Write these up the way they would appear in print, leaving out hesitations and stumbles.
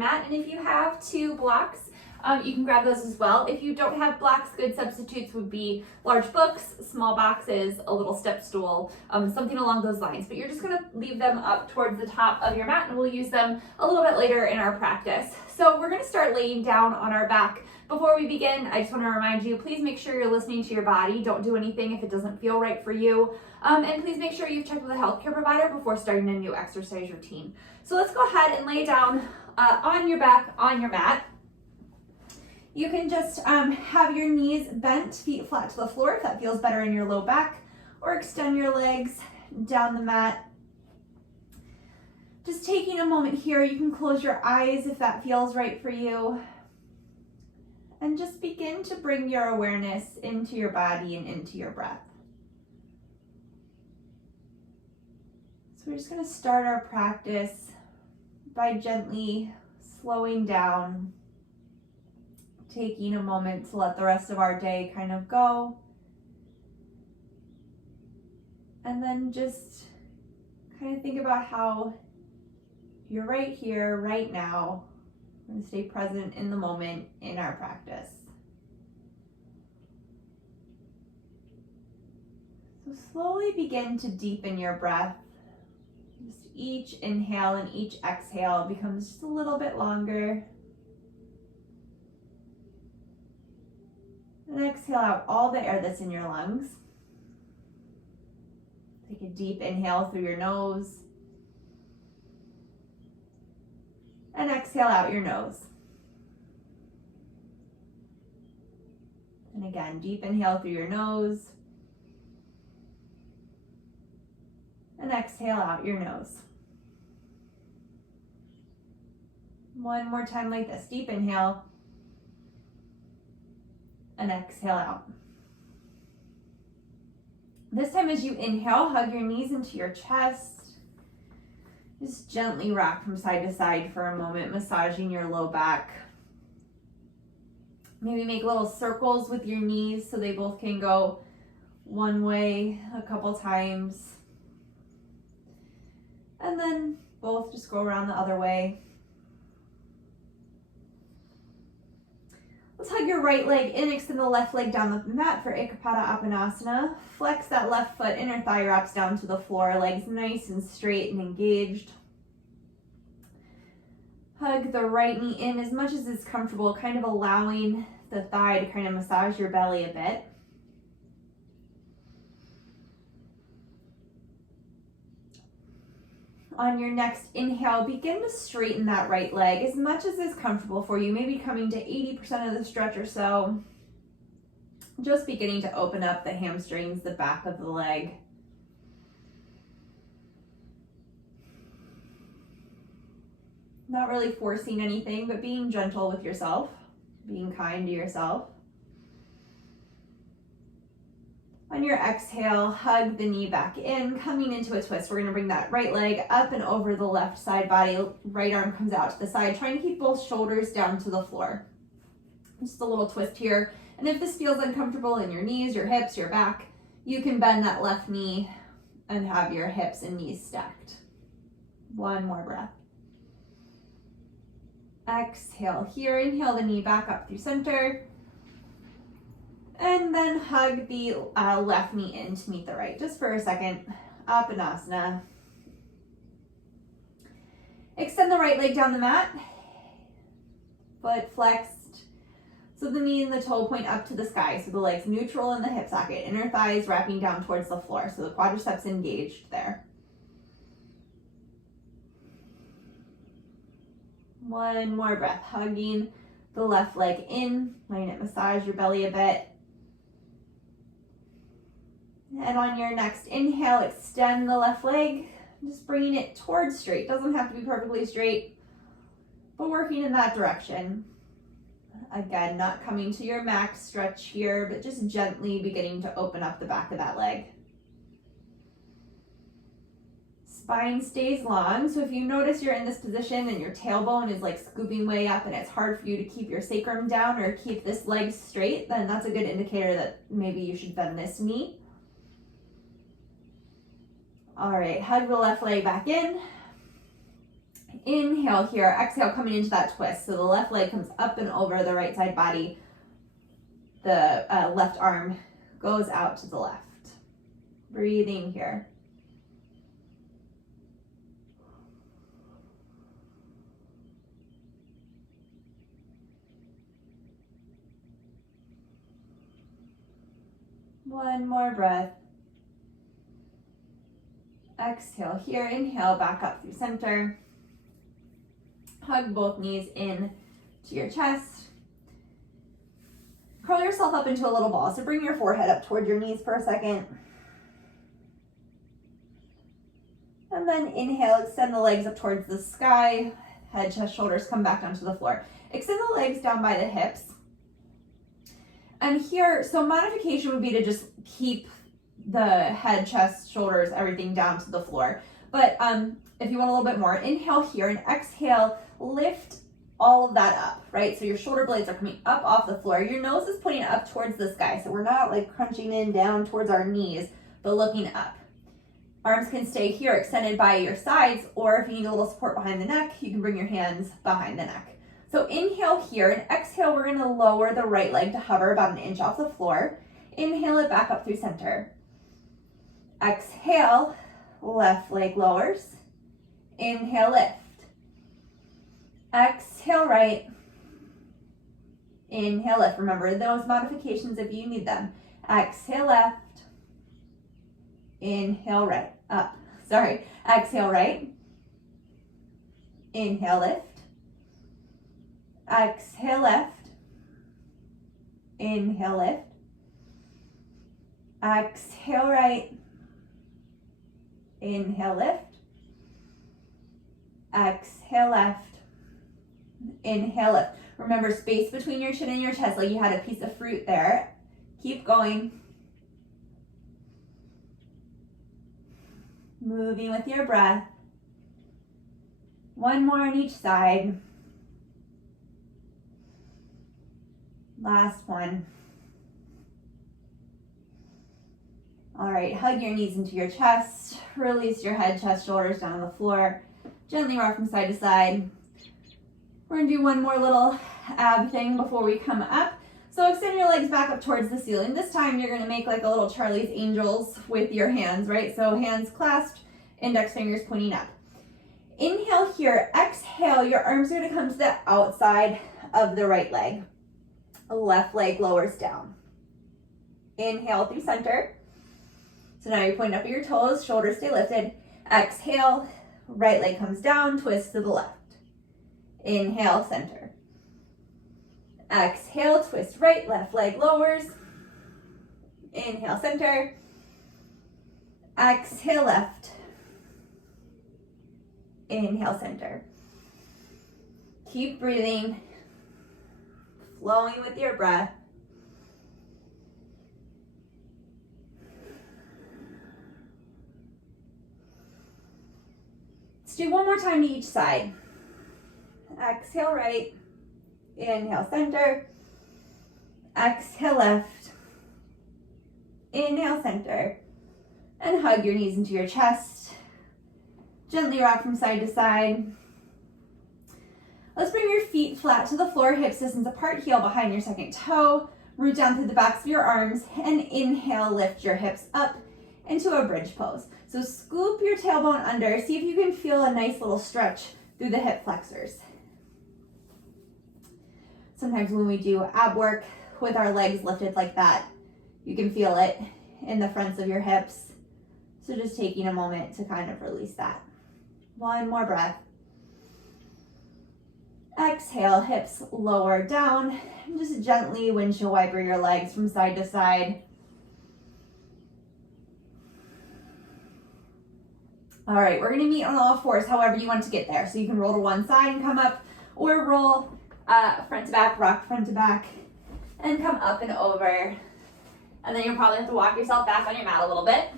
mat. And if you have 2 blocks, you can grab those as well. If you don't have blocks, good substitutes would be large books, small boxes, a little step stool, something along those lines. But you're just gonna leave them up towards the top of your mat, and we'll use them a little bit later in our practice. So we're gonna start laying down on our back. Before we begin, I just wanna remind you, please make sure you're listening to your body. Don't do anything if it doesn't feel right for you. And please make sure you've checked with a healthcare provider before starting a new exercise routine. So let's go ahead and lay down on your back on your mat. You can just have your knees bent, feet flat to the floor if that feels better in your low back, or extend your legs down the mat. Just taking a moment here, you can close your eyes if that feels right for you. And just begin to bring your awareness into your body and into your breath. So we're just going to start our practice by gently slowing down, taking a moment to let the rest of our day kind of go. And then just kind of think about how you're right here, right now. We're going to stay present in the moment in our practice. So slowly begin to deepen your breath. Just each inhale and each exhale becomes just a little bit longer. And exhale out all the air that's in your lungs. Take a deep inhale through your nose. And exhale out your nose. And again, deep inhale through your nose. And exhale out your nose. One more time like this. Deep inhale. And exhale out. This time as you inhale, hug your knees into your chest. Just gently rock from side to side for a moment, massaging your low back. Maybe make little circles with your knees so they both can go one way a couple times. And then both just go around the other way. Let's hug your right leg in, extend the left leg down the mat for Akapata Apanasana. Flex that left foot, inner thigh wraps down to the floor, legs nice and straight and engaged. Hug the right knee in as much as it's comfortable, kind of allowing the thigh to kind of massage your belly a bit. On your next inhale, begin to straighten that right leg as much as is comfortable for you, maybe coming to 80% of the stretch or so. Just beginning to open up the hamstrings, the back of the leg. Not really forcing anything, but being gentle with yourself, being kind to yourself. On your exhale, hug the knee back in, coming into a twist. We're going to bring that right leg up and over the left side body. Right arm comes out to the side, trying to keep both shoulders down to the floor. Just a little twist here. And if this feels uncomfortable in your knees, your hips, your back, you can bend that left knee and have your hips and knees stacked. One more breath. Exhale here. Inhale the knee back up through center. And then hug the left knee in to meet the right. Just for a second. Apanasana. Extend the right leg down the mat. Foot flexed. So the knee and the toe point up to the sky. So the legs neutral in the hip socket. Inner thighs wrapping down towards the floor. So the quadriceps engaged there. One more breath. Hugging the left leg in. Letting it massage your belly a bit. And on your next inhale, extend the left leg, just bringing it towards straight. Doesn't have to be perfectly straight, but working in that direction. Again, not coming to your max stretch here, but just gently beginning to open up the back of that leg. Spine stays long, so if you notice you're in this position and your tailbone is like scooping way up and it's hard for you to keep your sacrum down or keep this leg straight, then that's a good indicator that maybe you should bend this knee. All right, hug the left leg back in. Inhale here, exhale, coming into that twist. So the left leg comes up and over the right side body. The left arm goes out to the left. Breathing here. One more breath. Exhale here, inhale, back up through center. Hug both knees in to your chest. Curl yourself up into a little ball. So bring your forehead up toward your knees for a second. And then inhale, extend the legs up towards the sky. Head, chest, shoulders come back down to the floor. Extend the legs down by the hips. And here, so modification would be to just keep the head, chest, shoulders, everything down to the floor. But if you want a little bit more, inhale here and exhale, lift all of that up, right? So your shoulder blades are coming up off the floor. Your nose is pointing up towards the sky. So we're not like crunching in down towards our knees, but looking up. Arms can stay here extended by your sides, or if you need a little support behind the neck, you can bring your hands behind the neck. So inhale here and exhale, we're gonna lower the right leg to hover about 1 inch off the floor. Inhale it back up through center. Exhale, left leg lowers. Inhale, lift. Exhale, right. Inhale, lift. Remember those modifications if you need them. Exhale, left. Inhale, right. Up. Sorry. Exhale, right. Inhale, lift. Exhale, left. Inhale, lift. Exhale, right. Inhale, lift. Exhale, left. Inhale, lift. Remember, space between your chin and your chest, like you had a piece of fruit there. Keep going. Moving with your breath. One more on each side. Last one. All right, hug your knees into your chest. Release your head, chest, shoulders down on the floor. Gently rock from side to side. We're gonna do one more little ab thing before we come up. So extend your legs back up towards the ceiling. This time you're gonna make like a little Charlie's Angels with your hands, right? So hands clasped, index fingers pointing up. Inhale here, exhale, your arms are gonna come to the outside of the right leg. Left leg lowers down. Inhale through center. So now you're pointing up at your toes, shoulders stay lifted. Exhale, right leg comes down, twist to the left. Inhale, center. Exhale, twist right, left leg lowers. Inhale, center. Exhale, left. Inhale, center. Keep breathing, flowing with your breath. Let's do one more time to each side. Exhale, right. Inhale, center. Exhale, left. Inhale, center. And hug your knees into your chest. Gently rock from side to side. Let's bring your feet flat to the floor, hips distance apart, heel behind your second toe. Root down through the backs of your arms and inhale, lift your hips up into a bridge pose. So scoop your tailbone under. See if you can feel a nice little stretch through the hip flexors. Sometimes when we do ab work with our legs lifted like that, you can feel it in the fronts of your hips. So just taking a moment to kind of release that. One more breath. Exhale, hips lower down. And just gently windshield wiper your legs from side to side. All right, we're gonna meet on all fours however you want to get there. So you can roll to one side and come up, or roll front to back, rock front to back, and come up and over. And then you'll probably have to walk yourself back on your mat a little bit.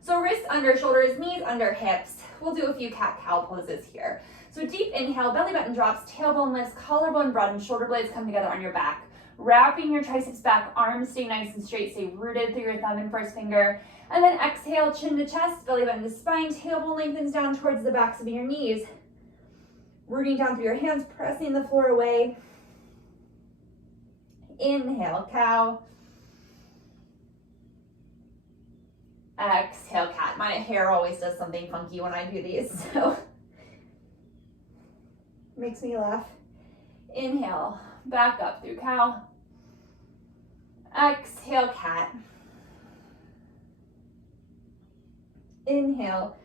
So wrists under shoulders, knees under hips. We'll do a few cat-cow poses here. So deep inhale, belly button drops, tailbone lifts, collarbone broadens, shoulder blades come together on your back. Wrapping your triceps back, arms stay nice and straight, stay rooted through your thumb and first finger. And then exhale, chin to chest, belly button to spine, tailbone lengthens down towards the backs of your knees. Rooting down through your hands, pressing the floor away. Inhale, cow. Exhale, cat. My hair always does something funky when I do these, so makes me laugh. Inhale, back up through cow. Exhale, cat. Inhale,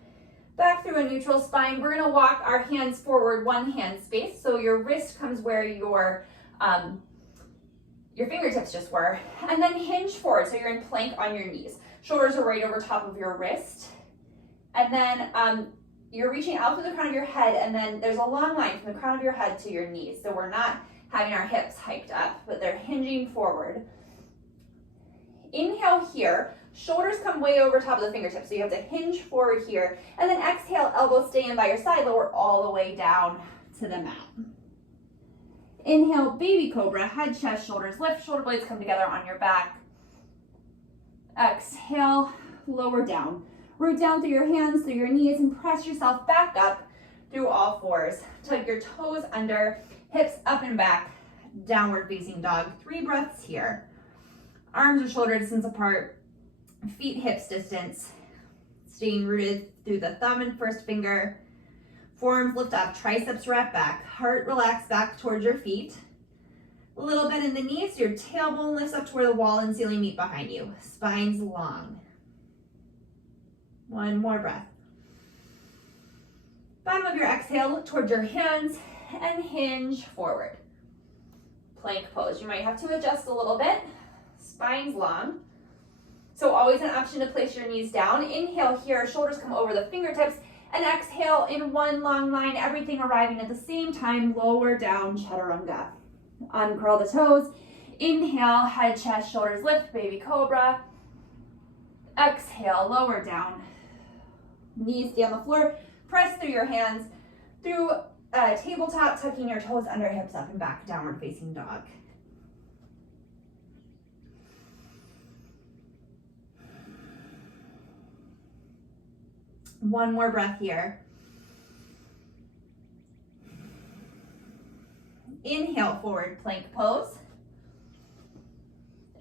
back through a neutral spine. We're gonna walk our hands forward, one hand space, so your wrist comes where your fingertips just were, and then hinge forward, so you're in plank on your knees. Shoulders are right over top of your wrist, and then you're reaching out through the crown of your head, and then there's a long line from the crown of your head to your knees, so we're not having our hips hiked up, but they're hinging forward. Inhale here, shoulders come way over top of the fingertips, so you have to hinge forward here, and then exhale, elbows stay in by your side, lower all the way down to the mat. Inhale, baby cobra, head, chest, shoulders lift, shoulder blades come together on your back. Exhale, lower down. Root down through your hands, through your knees, and press yourself back up through all fours. Tuck your toes under, hips up and back, downward facing dog. 3 breaths here. Arms or shoulder distance apart, feet hips distance, staying rooted through the thumb and first finger. Forearms lift up, triceps wrap back, heart relax back towards your feet. A little bend in the knees, so your tailbone lifts up to where the wall and ceiling meet behind you. Spine's long. One more breath. Bottom of your exhale, look towards your hands and hinge forward. Plank pose. You might have to adjust a little bit. Spine's long. So always an option to place your knees down. Inhale here, shoulders come over the fingertips, and exhale in one long line, everything arriving at the same time, lower down, chaturanga. Uncurl the toes. Inhale, head, chest, shoulders lift, baby cobra. Exhale, lower down. Knees stay on the floor. Press through your hands, through tabletop, tucking your toes under, hips up and back, downward facing dog. One more breath here. Inhale, forward plank pose.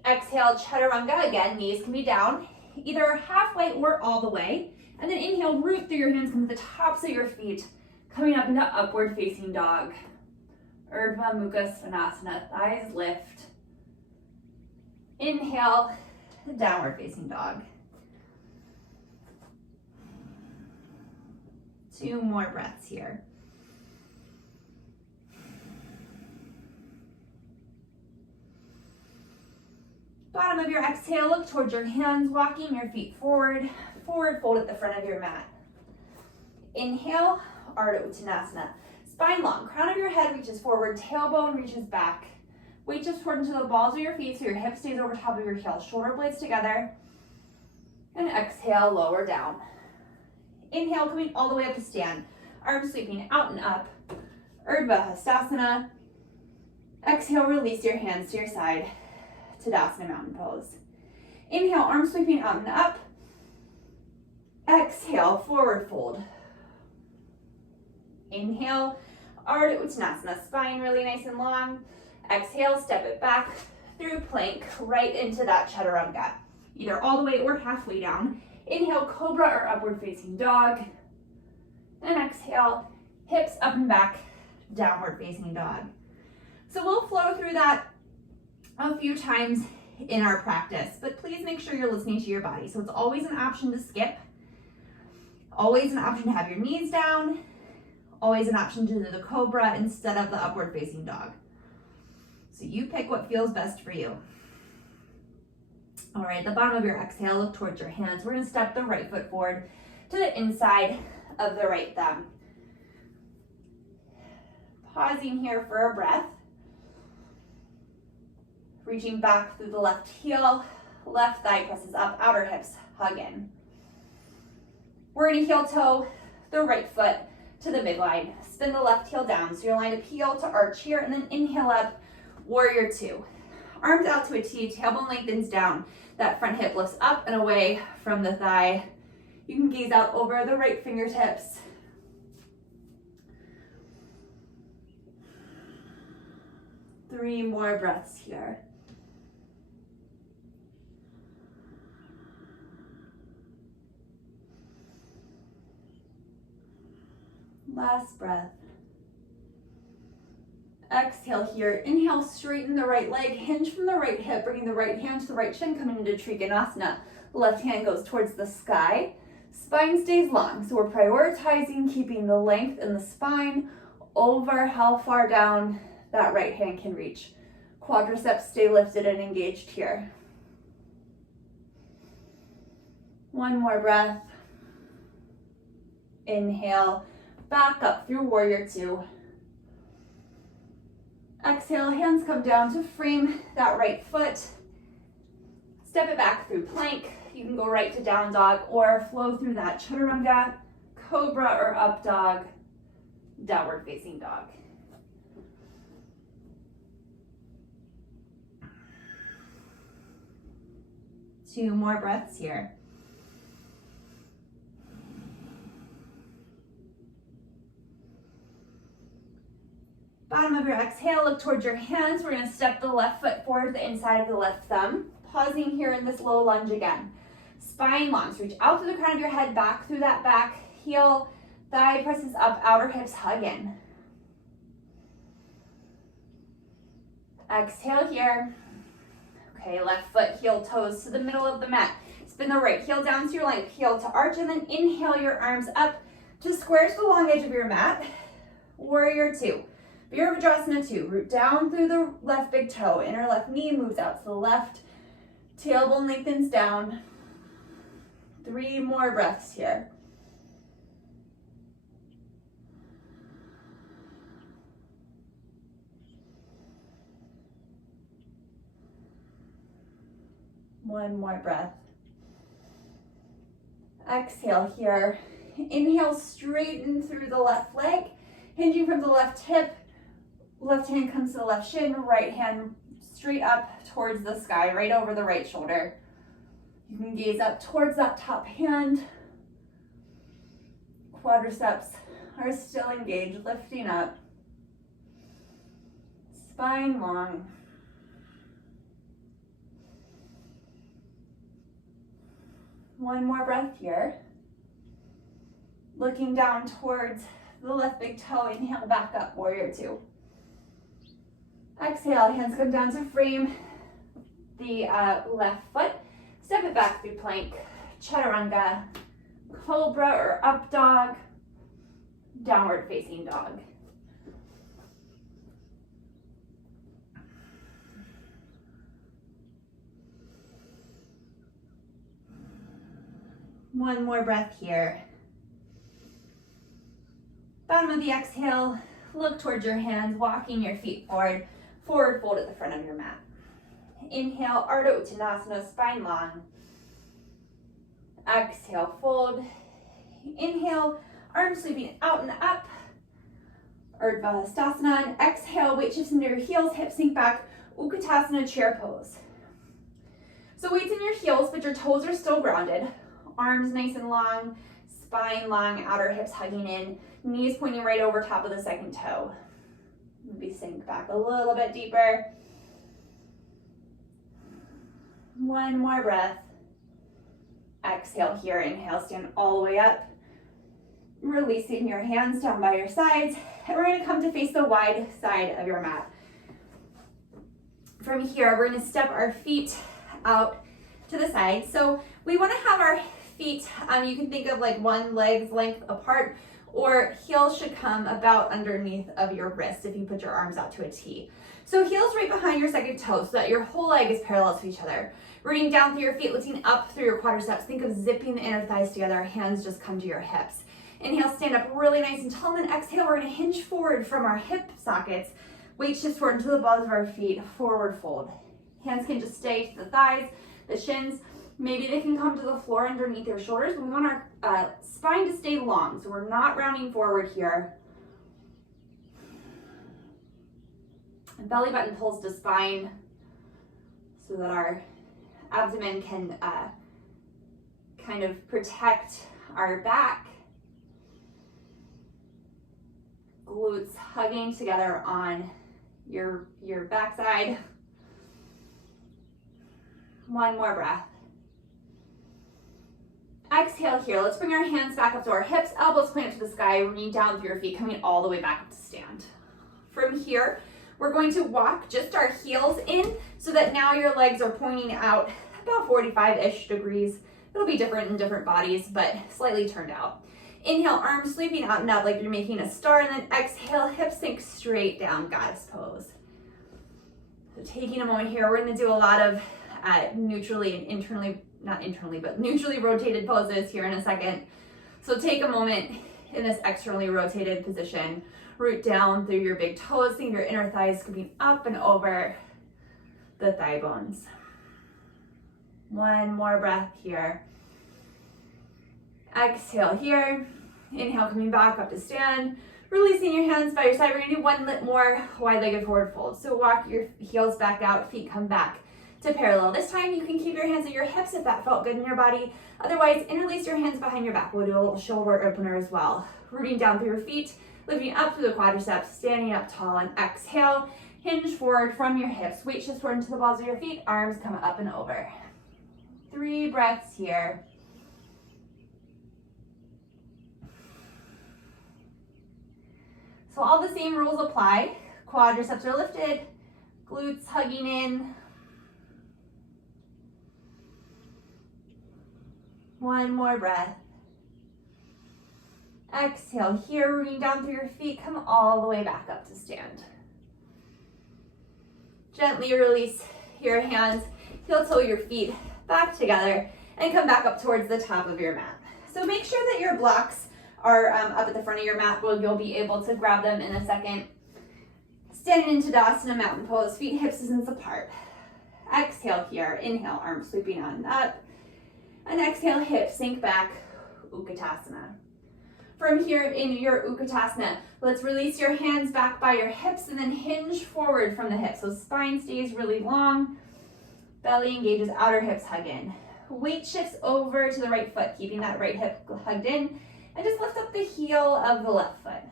Exhale, chaturanga. Again, knees can be down, either halfway or all the way. And then inhale, root through your hands, come to the tops of your feet, coming up into upward facing dog. Urdhva Mukha Svanasana, thighs lift. Inhale, downward facing dog. 2 more breaths here. Bottom of your exhale, look towards your hands, walking your feet forward, forward fold at the front of your mat. Inhale, Ardha Uttanasana. Spine long, crown of your head reaches forward, tailbone reaches back. Weight just toward into the balls of your feet so your hip stays over top of your heels, shoulder blades together. And exhale, lower down. Inhale, coming all the way up to stand. Arms sweeping out and up. Urdhva Hastasana. Exhale, release your hands to your side. Tadasana mountain pose. Inhale, arms sweeping out and up. Exhale, forward fold. Inhale, Ardha Uttanasana, spine really nice and long. Exhale, step it back through plank right into that chaturanga, either all the way or halfway down. Inhale, cobra or upward facing dog. And exhale, hips up and back, downward facing dog. So we'll flow through that a few times in our practice, but please make sure you're listening to your body. So it's always an option to skip, always an option to have your knees down, always an option to do the cobra instead of the upward facing dog. So you pick what feels best for you. All right, the bottom of your exhale, look towards your hands. We're gonna step the right foot forward to the inside of the right thumb. Pausing here for a breath. Reaching back through the left heel, left thigh presses up, outer hips hug in. We're gonna heel toe the right foot to the midline. Spin the left heel down. So you're aligned to heel to arch here, and then inhale up, warrior 2. Arms out to a T, tailbone lengthens down. That front hip lifts up and away from the thigh. You can gaze out over the right fingertips. 3 more breaths here. Last breath. Exhale here. Inhale, straighten the right leg, hinge from the right hip, bringing the right hand to the right shin, coming into Trikonasana. Left hand goes towards the sky. Spine stays long, so we're prioritizing keeping the length in the spine over how far down that right hand can reach. Quadriceps stay lifted and engaged here. One more breath. Inhale, back up through warrior 2. Exhale, hands come down to frame that right foot. Step it back through plank. You can go right to down dog or flow through that chaturanga, cobra or up dog, downward facing dog. Two more breaths here. Bottom of your exhale, look towards your hands. We're gonna step the left foot forward to the inside of the left thumb. Pausing here in this low lunge again. Spine long, so reach out through the crown of your head, back through that back heel. Thigh presses up, outer hips hug in. Exhale here. Okay, left foot, heel toes to the middle of the mat. Spin the right heel down to your length, heel to arch, and then inhale your arms up to square to the long edge of your mat. Warrior 2. Virabhadrasana 2. Root down through the left big toe. Inner left knee moves out to the left. Tailbone lengthens down. 3 more breaths here. One more breath. Exhale here. Inhale, straighten through the left leg, hinging from the left hip. Left hand comes to the left shin, right hand straight up towards the sky, right over the right shoulder. You can gaze up towards that top hand. Quadriceps are still engaged, lifting up. Spine long. One more breath here. Looking down towards the left big toe, inhale back up, warrior 2. Exhale, hands come down to frame the left foot. Step it back through plank, chaturanga, cobra or up dog, downward facing dog. One more breath here. Bottom of the exhale, look towards your hands, walking your feet forward, forward fold at the front of your mat. Inhale, Ardha Uttanasana, spine long. Exhale, fold. Inhale, arms sweeping out and up. Urdhva Hastasana, and exhale, weight shifts into your heels, hips sink back, Utkatasana, chair pose. So weight's in your heels, but your toes are still grounded. Arms nice and long, spine long, outer hips hugging in, knees pointing right over top of the second toe. Maybe sink back a little bit deeper. One more breath. Exhale here, inhale, stand all the way up. Releasing your hands down by your sides. And we're gonna come to face the wide side of your mat. From here, we're gonna step our feet out to the side. So we wanna have our feet, you can think of like one leg's length apart, or heels should come about underneath of your wrist if you put your arms out to a T. So heels right behind your second toe so that your whole leg is parallel to each other. Rooting down through your feet, lifting up through your quadriceps. Think of zipping the inner thighs together. Hands just come to your hips. Inhale, stand up really nice and tall, and then exhale, we're gonna hinge forward from our hip sockets. Weight shifts forward into the balls of our feet, forward fold. Hands can just stay to the thighs, the shins. Maybe they can come to the floor underneath your shoulders, but we want our spine to stay long, so we're not rounding forward here. Belly button pulls to spine so that our abdomen can kind of protect our back. Glutes hugging together on your backside. One more breath. Exhale here. Let's bring our hands back up to our hips, elbows point up to the sky, rooting down through your feet, coming all the way back up to stand. From here, we're going to walk just our heels in so that now your legs are pointing out about 45-ish degrees. It'll be different in different bodies, but slightly turned out. Inhale, arms sweeping out and up like you're making a star, and then exhale, hips sink straight down, goddess pose. So taking a moment here, we're gonna do a lot of neutrally and internally, not internally, but neutrally rotated poses here in a second. So take a moment in this externally rotated position, root down through your big toes, think your inner thighs scooping up and over the thigh bones. One more breath here. Exhale here. Inhale, coming back up to stand. Releasing your hands by your side. We're gonna do one more wide-legged forward fold. So walk your heels back out, feet come back to parallel. This time you can keep your hands at your hips if that felt good in your body. Otherwise, interlace your hands behind your back. We'll do a little shoulder opener as well. Rooting down through your feet, lifting up through the quadriceps, standing up tall, and exhale. Hinge forward from your hips. Weight shifts forward into the balls of your feet. Arms come up and over. 3 breaths here. So all the same rules apply. Quadriceps are lifted, glutes hugging in. One more breath. Exhale here, rooting down through your feet, come all the way back up to stand. Gently release your hands, heel toe your feet back together, and come back up towards the top of your mat. So make sure that your blocks are up at the front of your mat, where you'll be able to grab them in a second. Standing in Tadasana, mountain pose, feet hips distance apart. Exhale here, inhale, arms sweeping on up. And exhale, hips sink back, Utkatasana. From here in your Utkatasana, let's release your hands back by your hips and then hinge forward from the hips. So spine stays really long, belly engages, outer hips hug in. Weight shifts over to the right foot, keeping that right hip hugged in, and just lift up the heel of the left foot.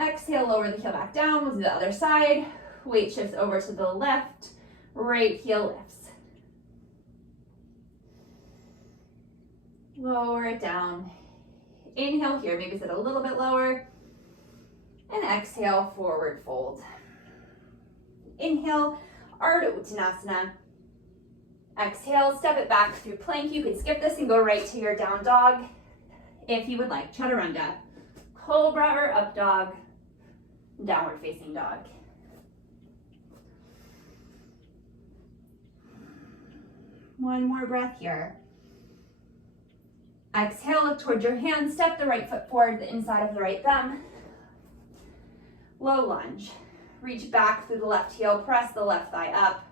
Exhale, lower the heel back down, we'll do the other side. Weight shifts over to the left, right heel lifts. Lower it down. Inhale here, maybe sit a little bit lower. And exhale, forward fold. Inhale, Ardha Uttanasana. Exhale, step it back through plank. You can skip this and go right to your down dog if you would like. Chaturanga, cobra or up dog, downward facing dog. One more breath here. Exhale, look towards your hands, step the right foot forward, the inside of the right thumb. Low lunge. Reach back through the left heel, press the left thigh up.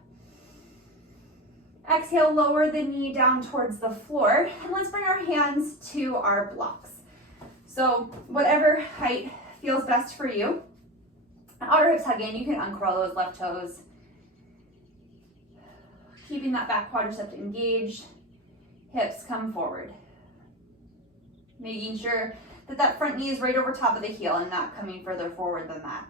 Exhale, lower the knee down towards the floor, and let's bring our hands to our blocks. So whatever height feels best for you. Outer hips hug in, you can uncurl those left toes. Keeping that back quadricep engaged, hips come forward. Making sure that that front knee is right over top of the heel and not coming further forward than that.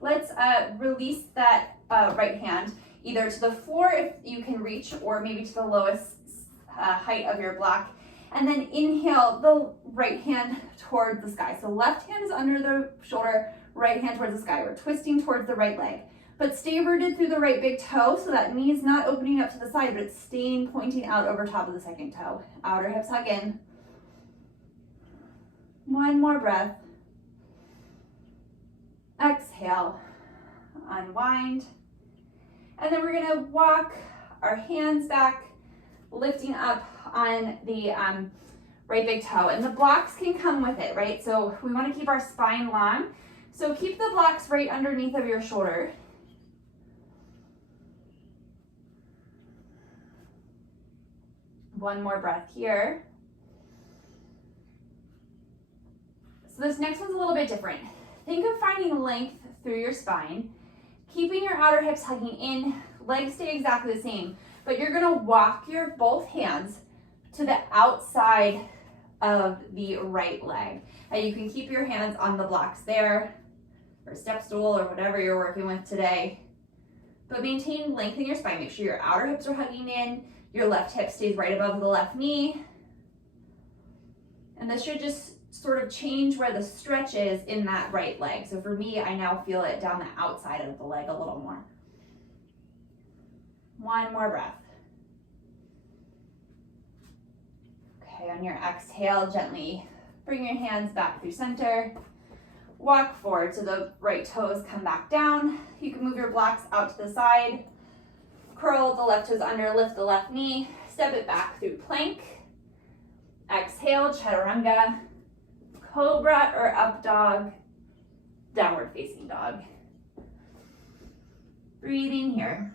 Let's release that right hand either to the floor if you can reach, or maybe to the lowest height of your block. And then inhale the right hand toward the sky. So left hand is under the shoulder, right hand towards the sky. We're twisting towards the right leg. But stay rooted through the right big toe, so that knee is not opening up to the side, but it's staying pointing out over top of the second toe. Outer hips hug in. One more breath. Exhale, unwind. And then we're gonna walk our hands back, lifting up on the right big toe. And the blocks can come with it, right? So we wanna keep our spine long. So keep the blocks right underneath of your shoulder. One more breath here. So this next one's a little bit different. Think of finding length through your spine, keeping your outer hips hugging in, legs stay exactly the same, but you're gonna walk your both hands to the outside of the right leg. And you can keep your hands on the blocks there, or step stool, or whatever you're working with today. But maintain length in your spine. Make sure your outer hips are hugging in, your left hip stays right above the left knee. And this should just sort of change where the stretch is in that right leg. So for me, I now feel it down the outside of the leg a little more. One more breath. Okay, on your exhale, gently bring your hands back through center. Walk forward so the right toes come back down. You can move your blocks out to the side. Curl the left toes under, lift the left knee. Step it back through plank. Exhale, chaturanga, cobra or up dog, downward facing dog. Breathing here.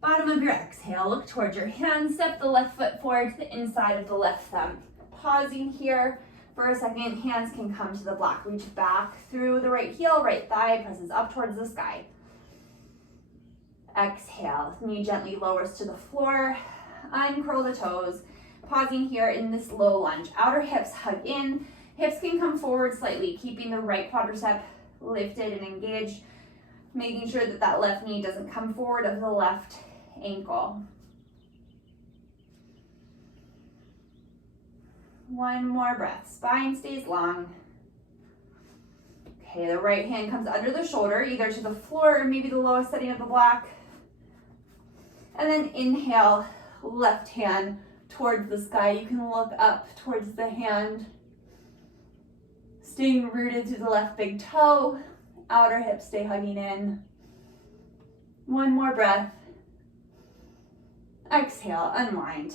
Bottom of your exhale, look towards your hands, step the left foot forward to the inside of the left thumb. Pausing here for a second, hands can come to the block. Reach back through the right heel, right thigh presses up towards the sky. Exhale, knee gently lowers to the floor, uncurl the toes. Pausing here in this low lunge, outer hips hug in, hips can come forward slightly, keeping the right quadricep lifted and engaged, making sure that that left knee doesn't come forward of the left ankle. One more breath, spine stays long. Okay, the right hand comes under the shoulder, either to the floor or maybe the lowest setting of the block. And then inhale, left hand towards the sky. You can look up towards the hand, staying rooted through the left big toe. Outer hips stay hugging in. One more breath. Exhale, unwind.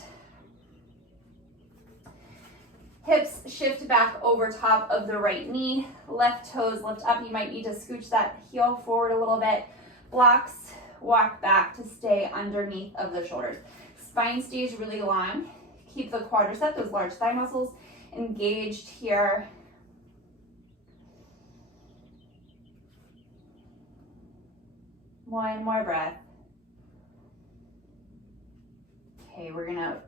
Hips shift back over top of the right knee. Left toes lift up. You might need to scooch that heel forward a little bit. Blocks walk back to stay underneath of the shoulders. Spine stays really long. Keep the quadricep, those large thigh muscles, engaged here. One more breath. Okay, we're gonna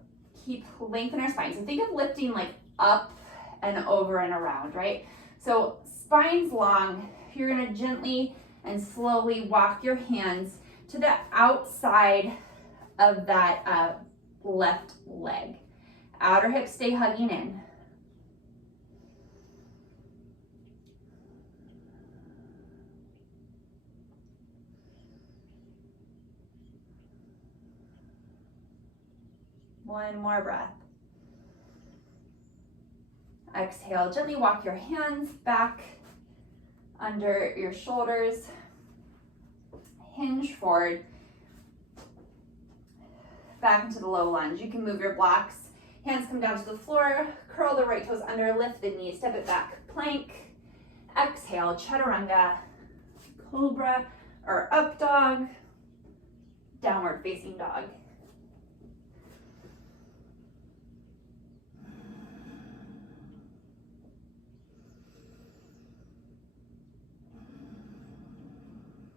keep lengthening our spine. So think of lifting like up and over and around, right? So spine's long. You're gonna gently and slowly walk your hands to the outside of that left leg. Outer hips stay hugging in. One more breath. Exhale, gently walk your hands back under your shoulders. Hinge forward. Back into the low lunge. You can move your blocks. Hands come down to the floor. Curl the right toes under, lift the knees, step it back. Plank. Exhale, chaturanga, cobra or up dog, downward facing dog.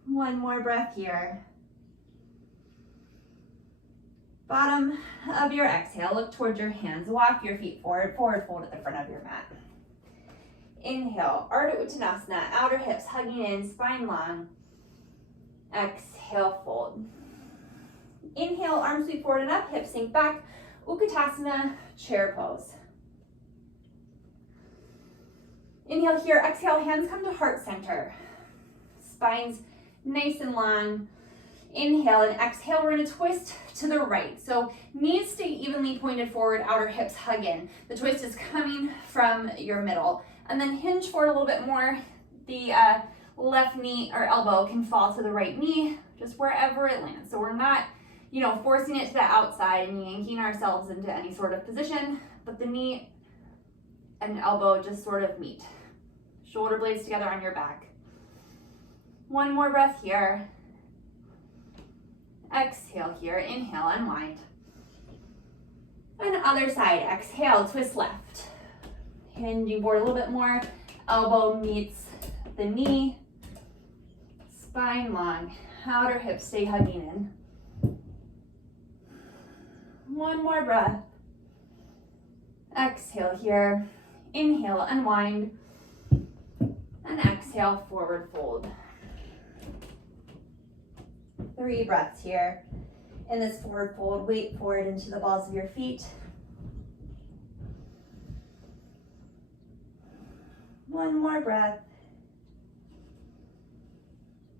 One more breath here. Bottom of your exhale, look towards your hands. Walk your feet forward, forward fold at the front of your mat. Inhale, Ardha Uttanasana, outer hips hugging in, spine long. Exhale, fold. Inhale, arms sweep forward and up, hips sink back. Utkatasana, chair pose. Inhale here, exhale, hands come to heart center. Spine's nice and long. Inhale and exhale, we're gonna twist to the right. So knees stay evenly pointed forward, outer hips hug in. The twist is coming from your middle. And then hinge forward a little bit more. The left knee or elbow can fall to the right knee, just wherever it lands. So we're not, forcing it to the outside and yanking ourselves into any sort of position, but the knee and elbow just sort of meet. Shoulder blades together on your back. One more breath here. Exhale here, inhale, unwind. And other side, exhale, twist left. Hinging forward a little bit more, elbow meets the knee. Spine long, outer hips stay hugging in. One more breath. Exhale here. Inhale, unwind. And exhale, forward fold. 3 breaths here. In this forward fold, weight forward into the balls of your feet. One more breath.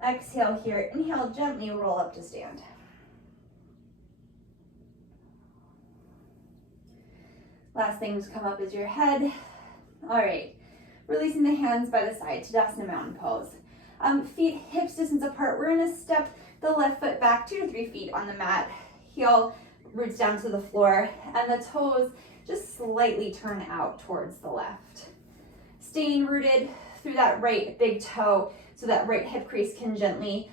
Exhale here. Inhale, gently roll up to stand. Last thing to come up is your head. All right, releasing the hands by the side, Tadasana mountain pose. Feet hips distance apart. We're gonna step the left foot back 2 to 3 feet on the mat. Heel roots down to the floor, and the toes just slightly turn out towards the left. Staying rooted through that right big toe so that right hip crease can gently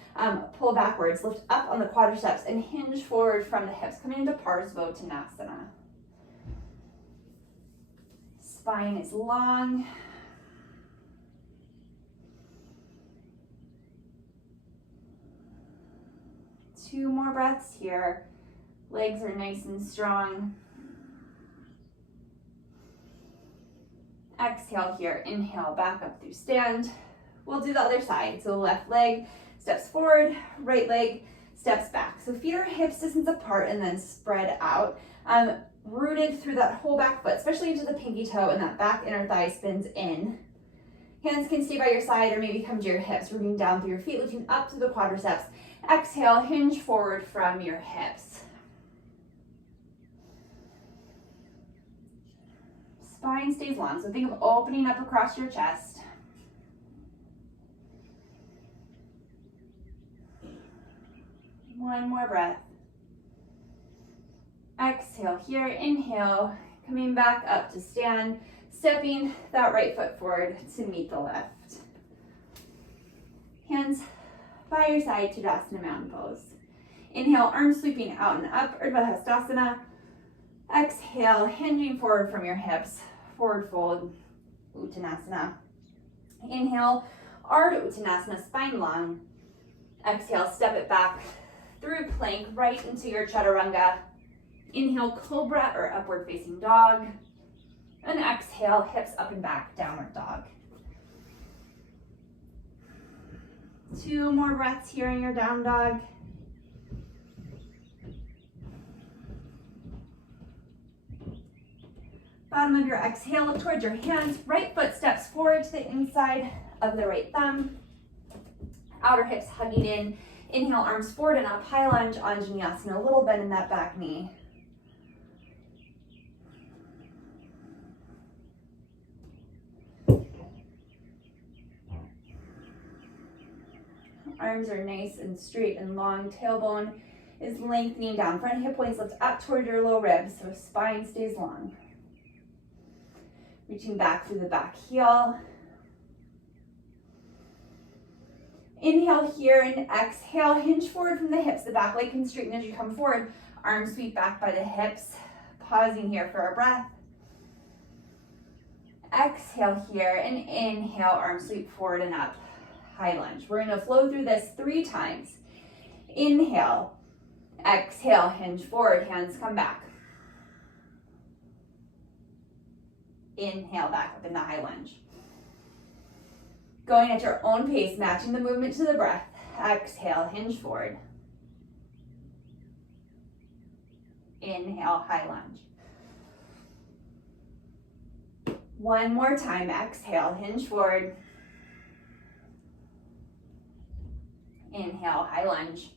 pull backwards, lift up on the quadriceps, and hinge forward from the hips, coming into Badakanasana. Spine is long. Two more breaths here. Legs are nice and strong. Exhale here, inhale, back up through stand. We'll do the other side. So the left leg steps forward, right leg steps back. So feet are hips distance apart and then spread out. Rooted through that whole back foot, especially into the pinky toe, and that back inner thigh spins in. Hands can stay by your side or maybe come to your hips, rooting down through your feet, lifting up to the quadriceps. Exhale, hinge forward from your hips. Spine stays long, so think of opening up across your chest. One more breath. Exhale here, inhale, coming back up to stand, stepping that right foot forward to meet the left. Hands by your side, Tadasana mountain pose. Inhale, arms sweeping out and up, Badakanasana. Exhale, hinging forward from your hips, forward fold, Uttanasana. Inhale, Ardha Uttanasana, spine long. Exhale, step it back through plank right into your Chaturanga. Inhale, Cobra or upward facing dog. And exhale, hips up and back, downward dog. 2 more breaths here in your down dog. Bottom of your exhale, look towards your hands. Right foot steps forward to the inside of the right thumb. Outer hips hugging in. Inhale, arms forward and up, high lunge, Anjaneyasana. A little bend in that back knee. Arms are nice and straight and long. Tailbone is lengthening down. Front hip points lift up toward your low ribs, so spine stays long. Reaching back through the back heel. Inhale here and exhale. Hinge forward from the hips. The back leg can straighten as you come forward. Arms sweep back by the hips. Pausing here for a breath. Exhale here and inhale. Arms sweep forward and up. High lunge. We're going to flow through this 3 times. Inhale. Exhale. Hinge forward. Hands come back. Inhale, back up in the high lunge. Going at your own pace, matching the movement to the breath. Exhale, hinge forward. Inhale, high lunge. One more time, exhale, hinge forward. Inhale, high lunge.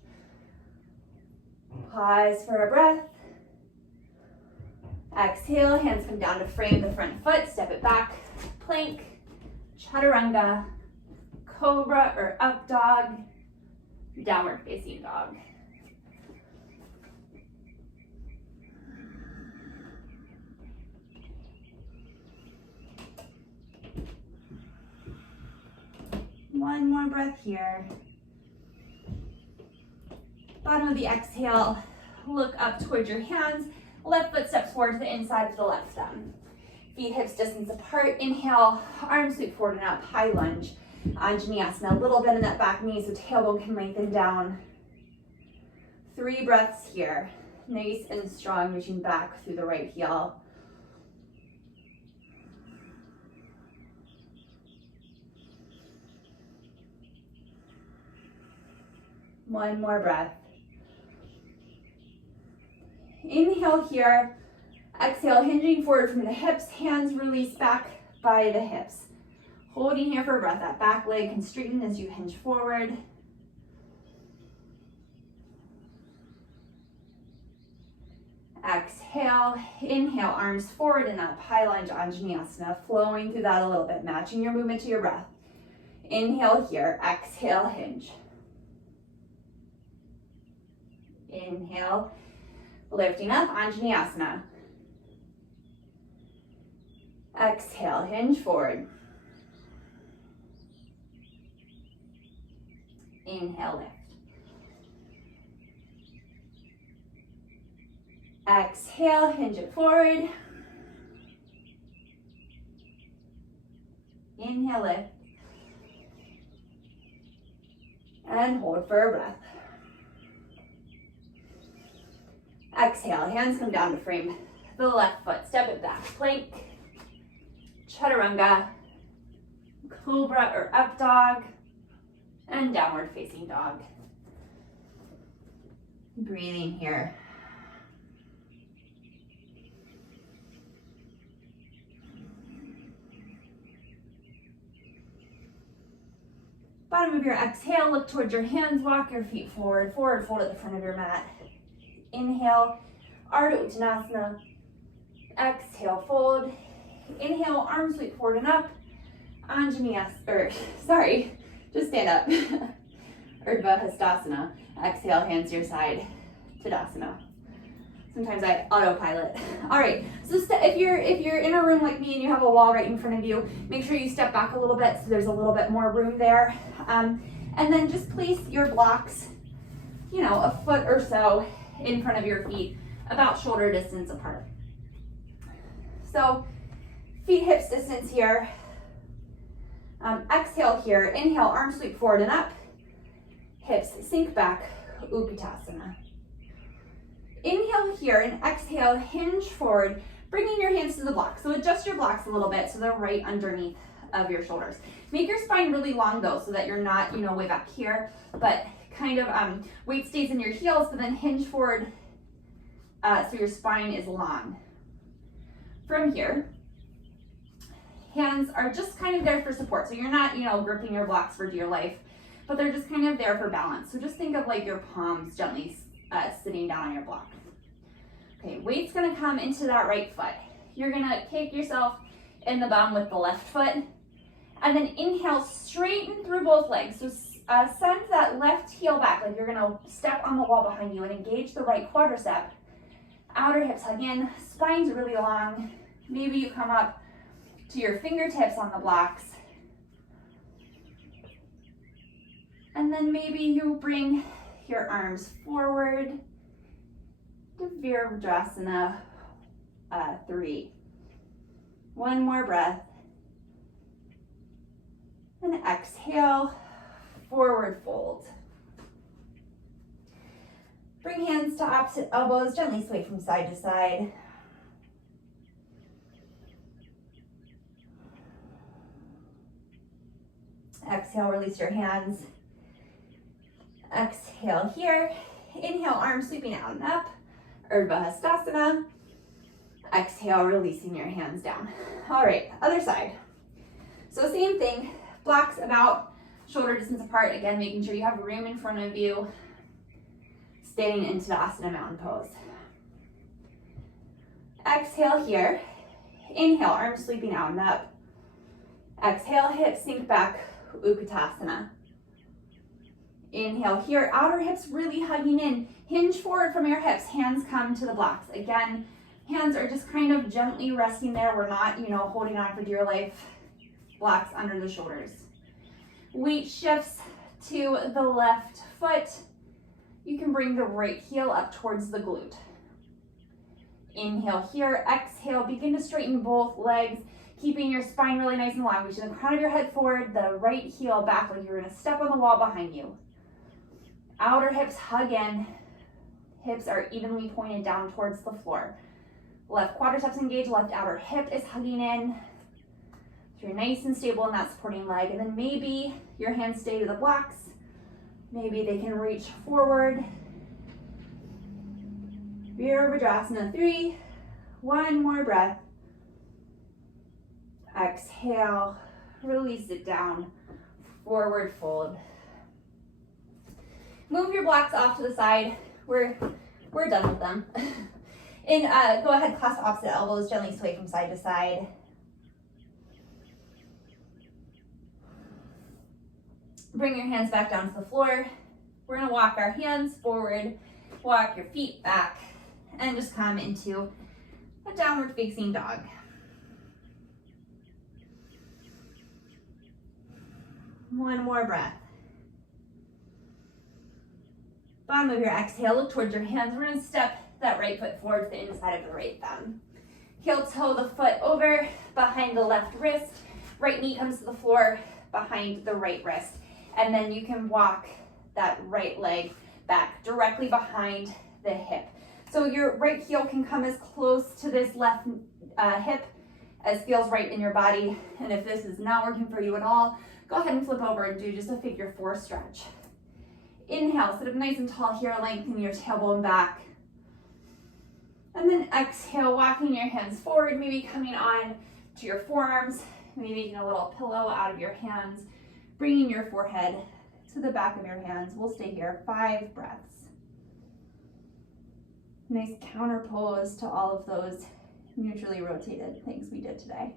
Pause for a breath. Exhale, hands come down to frame the front foot, step it back, plank, chaturanga, cobra or up dog, downward facing dog. One more breath here. Bottom of the exhale, look up towards your hands. Left foot steps forward to the inside of the left thumb. Feet hips distance apart. Inhale, arms sweep forward and up, high lunge. Anjaneyasana, a little bit in that back knee so tailbone can lengthen down. 3 breaths here. Nice and strong, reaching back through the right heel. One more breath. Inhale here. Exhale, hinging forward from the hips, hands release back by the hips. Holding here for a breath. That back leg can straighten as you hinge forward. Exhale, inhale, arms forward and up, high lunge, Anjaneyasana, flowing through that a little bit, matching your movement to your breath. Inhale here, exhale, hinge. Inhale, lifting up, Anjaneyasana. Exhale, hinge forward. Inhale, lift. Exhale, hinge it forward. Inhale, lift. And hold for a breath. Exhale, hands come down to frame the left foot. Step it back, plank, chaturanga, cobra or up dog, and downward facing dog. Breathing here. Bottom of your exhale, look towards your hands, walk your feet forward, forward fold at the front of your mat. Inhale, Ardha Uttanasana. Exhale, fold. Inhale, arms sweep forward and up. Just stand up. Urdhva Exhale, hands to your side. Tadasana. Sometimes I autopilot. All right, so if you're in a room like me and you have a wall right in front of you, make sure you step back a little bit so there's a little bit more room there. And then just place your blocks, a foot or so in front of your feet, about shoulder distance apart. So feet hips distance here. Exhale here, inhale, arms sweep forward and up. Hips sink back, Uttanasana. Inhale here and exhale, hinge forward, bringing your hands to the blocks. So adjust your blocks a little bit so they're right underneath of your shoulders. Make your spine really long though, so that you're not, way back here, but kind of weight stays in your heels, but then hinge forward so your spine is long. From here, hands are just kind of there for support. So you're not, gripping your blocks for dear life, but they're just kind of there for balance. So just think of like your palms gently sitting down on your block. Okay, weight's gonna come into that right foot. You're gonna kick yourself in the bum with the left foot, and then inhale, straighten through both legs. So send that left heel back, like you're gonna step on the wall behind you and engage the right quadricep. Outer hips hug in, spine's really long. Maybe you come up to your fingertips on the blocks. And then maybe you bring your arms forward to Virabhadrasana 3. One more breath. And exhale, forward fold. Bring hands to opposite elbows, gently sway from side to side. Exhale, release your hands. Exhale here. Inhale, arms sweeping out and up. Urdhva. Exhale, releasing your hands down. All right, other side. So same thing, blocks about shoulder distance apart. Again, making sure you have room in front of you. Staying in Tadasana mountain pose. Exhale here. Inhale, arms sweeping out and up. Exhale, hips sink back, Uttanasana. Inhale here, outer hips really hugging in. Hinge forward from your hips, hands come to the blocks. Again, hands are just kind of gently resting there. We're not, holding on for dear life. Blocks under the shoulders. Weight shifts to the left foot. You can bring the right heel up towards the glute. Inhale here, exhale, begin to straighten both legs. Keeping your spine really nice and long, reaching the crown of your head forward, the right heel back like you're gonna step on the wall behind you. Outer hips hug in. Hips are evenly pointed down towards the floor. Left quadriceps engaged, left outer hip is hugging in. So you're nice and stable in that supporting leg. And then maybe your hands stay to the blocks. Maybe they can reach forward. Virabhadrasana 3. One more breath. Exhale, release it down, forward fold. Move your blocks off to the side. We're done with them. And go ahead, clasp opposite elbows, gently sway from side to side. Bring your hands back down to the floor. We're gonna walk our hands forward, walk your feet back, and just come into a downward facing dog. One more breath. Bottom of your exhale, look towards your hands. We're gonna step that right foot forward to the inside of the right thumb. Heel toe the foot over behind the left wrist. Right knee comes to the floor behind the right wrist. And then you can walk that right leg back directly behind the hip. So your right heel can come as close to this left hip as feels right in your body. And if this is not working for you at all, go ahead and flip over and do just a figure 4 stretch. Inhale, sit up nice and tall here, lengthen your tailbone back. And then exhale, walking your hands forward, maybe coming on to your forearms, maybe making a little pillow out of your hands, bringing your forehead to the back of your hands. We'll stay here, 5 breaths. Nice counter pose to all of those neutrally rotated things we did today.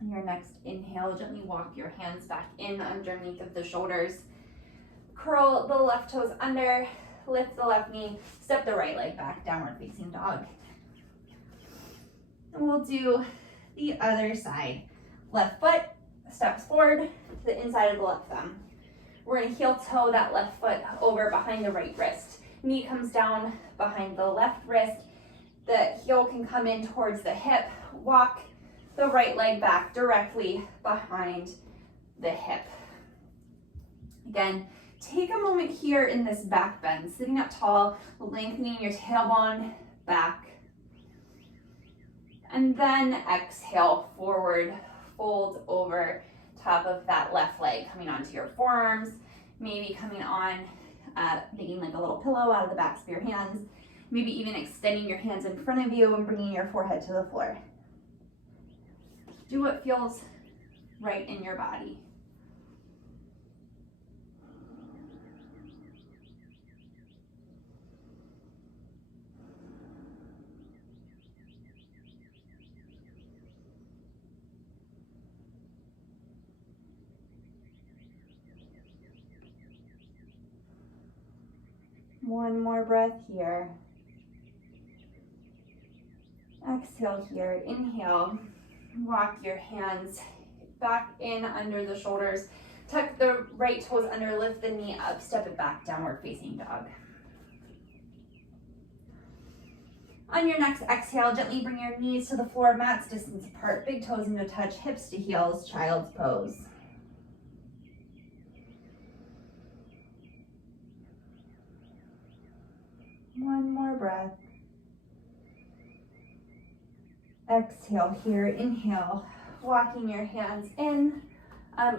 On your next inhale, gently walk your hands back in underneath of the shoulders. Curl the left toes under, lift the left knee, step the right leg back, downward facing dog. And we'll do the other side. Left foot steps forward to the inside of the left thumb. We're gonna heel toe that left foot over behind the right wrist. Knee comes down behind the left wrist. The heel can come in towards the hip. Walk the right leg back directly behind the hip. Again, take a moment here in this back bend, sitting up tall, lengthening your tailbone back. And then exhale, forward, fold over top of that left leg, coming onto your forearms, maybe coming on, making like a little pillow out of the backs of your hands, maybe even extending your hands in front of you and bringing your forehead to the floor. Do what feels right in your body. One more breath here. Exhale here, inhale. Walk your hands back in under the shoulders. Tuck the right toes under, lift the knee up, step it back, downward facing dog. On your next exhale, gently bring your knees to the floor, mats distance apart, big toes into touch, hips to heels, child's pose. One more breath. Exhale here, inhale, walking your hands in,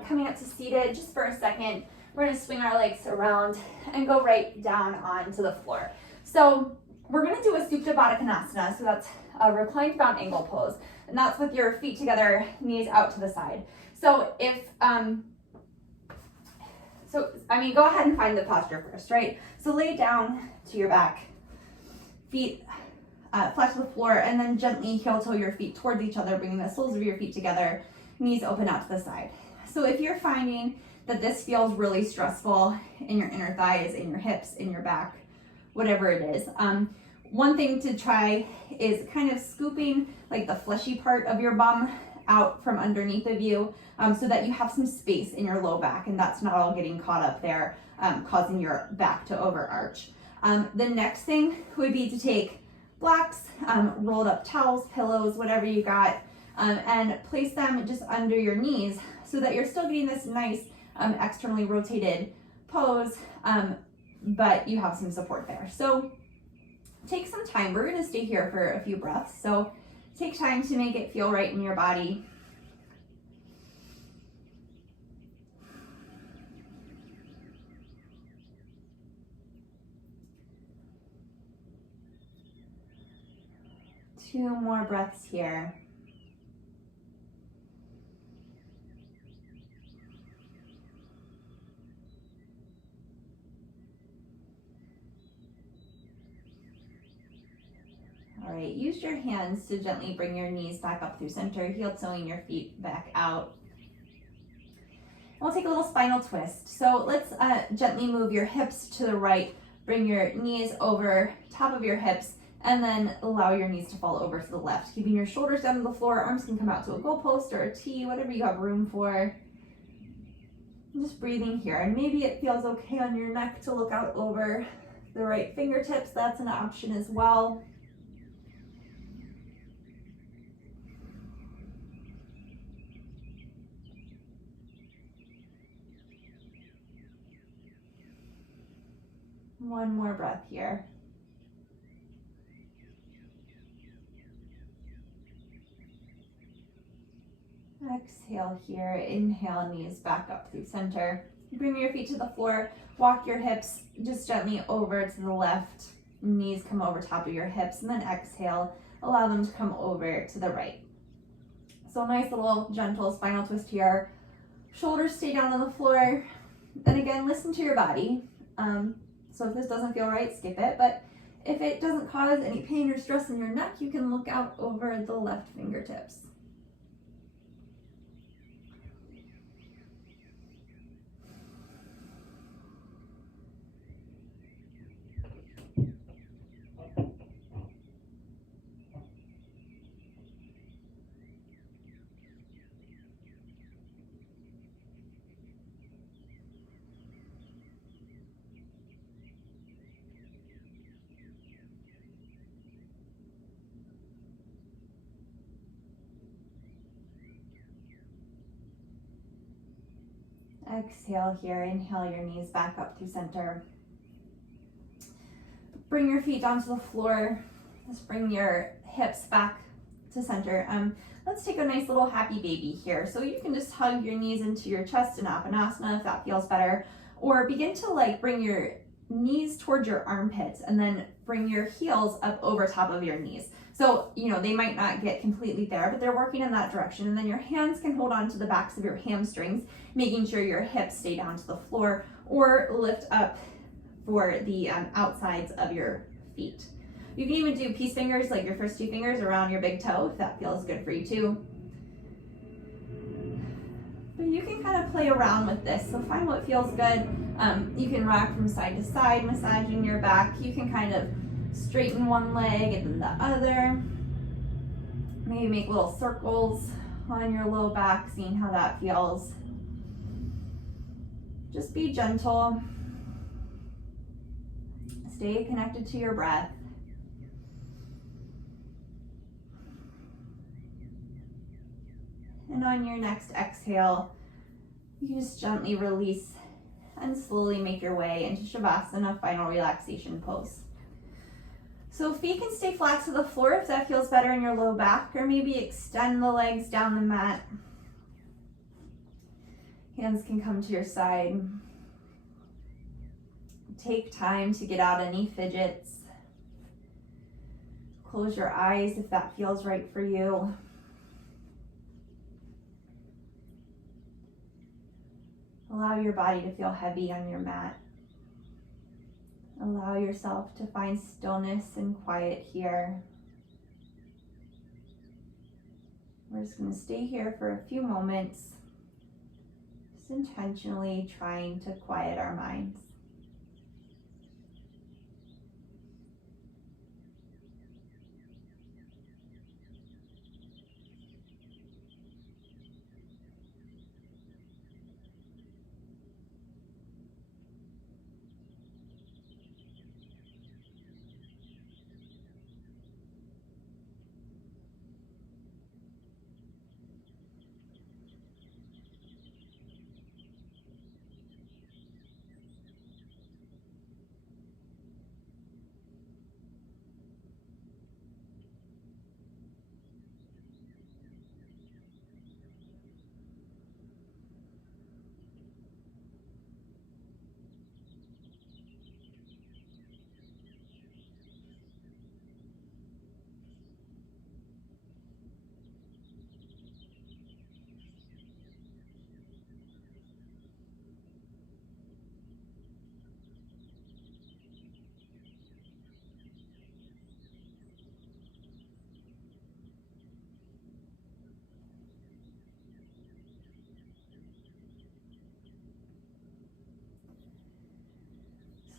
coming up to seated just for a second. We're gonna swing our legs around and go right down onto the floor. So we're gonna do a Supta Badakanasana, so that's a reclined bound angle pose. And that's with your feet together, knees out to the side. So go ahead and find the posture first, right? So lay down to your back, feet flat to the floor, and then gently heel toe your feet towards each other, bringing the soles of your feet together, knees open out to the side. So if you're finding that this feels really stressful in your inner thighs, in your hips, in your back, whatever it is. One thing to try is kind of scooping like the fleshy part of your bum out from underneath of you, so that you have some space in your low back and that's not all getting caught up there, causing your back to overarch. The next thing would be to take blocks, rolled up towels, pillows, whatever you got, and place them just under your knees so that you're still getting this nice externally rotated pose, but you have some support there. So take some time. We're going to stay here for a few breaths. So take time to make it feel right in your body. Two more breaths here. All right, use your hands to gently bring your knees back up through center, heel toeing your feet back out. We'll take a little spinal twist. So let's gently move your hips to the right, bring your knees over top of your hips, and then allow your knees to fall over to the left, keeping your shoulders down to the floor. Arms can come out to a goalpost or a T, whatever you have room for. Just breathing here, and maybe it feels okay on your neck to look out over the right fingertips. That's an option as well. One more breath here. Exhale here, inhale, knees back up through center. Bring your feet to the floor, walk your hips just gently over to the left, knees come over top of your hips, and then exhale, allow them to come over to the right. So nice little gentle spinal twist here. Shoulders stay down on the floor, and again, listen to your body. So if this doesn't feel right, skip it, but if it doesn't cause any pain or stress in your neck, you can look out over the left fingertips. Exhale here, inhale your knees back up through center. Bring your feet down to the floor. Just bring your hips back to center. Let's take a nice little happy baby here. So you can just hug your knees into your chest in Apanasana if that feels better. Or begin to like bring your knees towards your armpits and then bring your heels up over top of your knees. So, you know, they might not get completely there, but they're working in that direction. And then your hands can hold on to the backs of your hamstrings, making sure your hips stay down to the floor, or lift up for the outsides of your feet. You can even do peace fingers, like your first two fingers around your big toe, if that feels good for you too. But you can kind of play around with this, so find what feels good. You can rock from side to side, massaging your back. You can kind of straighten one leg and then the other. Maybe make little circles on your low back, seeing how that feels. Just be gentle. Stay connected to your breath. And on your next exhale, you can just gently release and slowly make your way into Shavasana, final relaxation pose. So feet can stay flat to the floor if that feels better in your low back, or maybe extend the legs down the mat. Hands can come to your side. Take time to get out any fidgets. Close your eyes if that feels right for you. Allow your body to feel heavy on your mat. Allow yourself to find stillness and quiet here. We're just going to stay here for a few moments, Just intentionally trying to quiet our minds.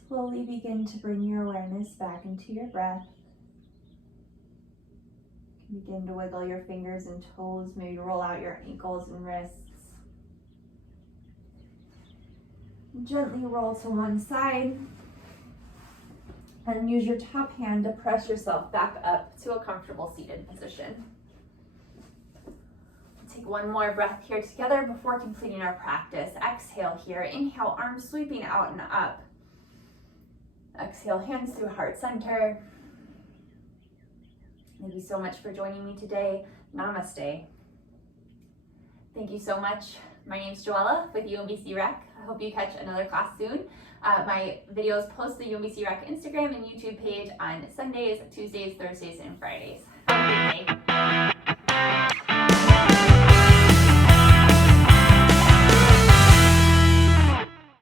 Slowly begin to bring your awareness back into your breath. You can begin to wiggle your fingers and toes, maybe roll out your ankles and wrists. Gently roll to one side and use your top hand to press yourself back up to a comfortable seated position. Take one more breath here together before completing our practice. Exhale here. Inhale, arms sweeping out and up. Exhale, hands through heart center. Thank you so much for joining me today. Namaste. Thank you so much. My name's Joella with UMBC Rec. I hope you catch another class soon. My videos post the UMBC Rec Instagram and YouTube page on Sundays, Tuesdays, Thursdays, and Fridays. Have a great day.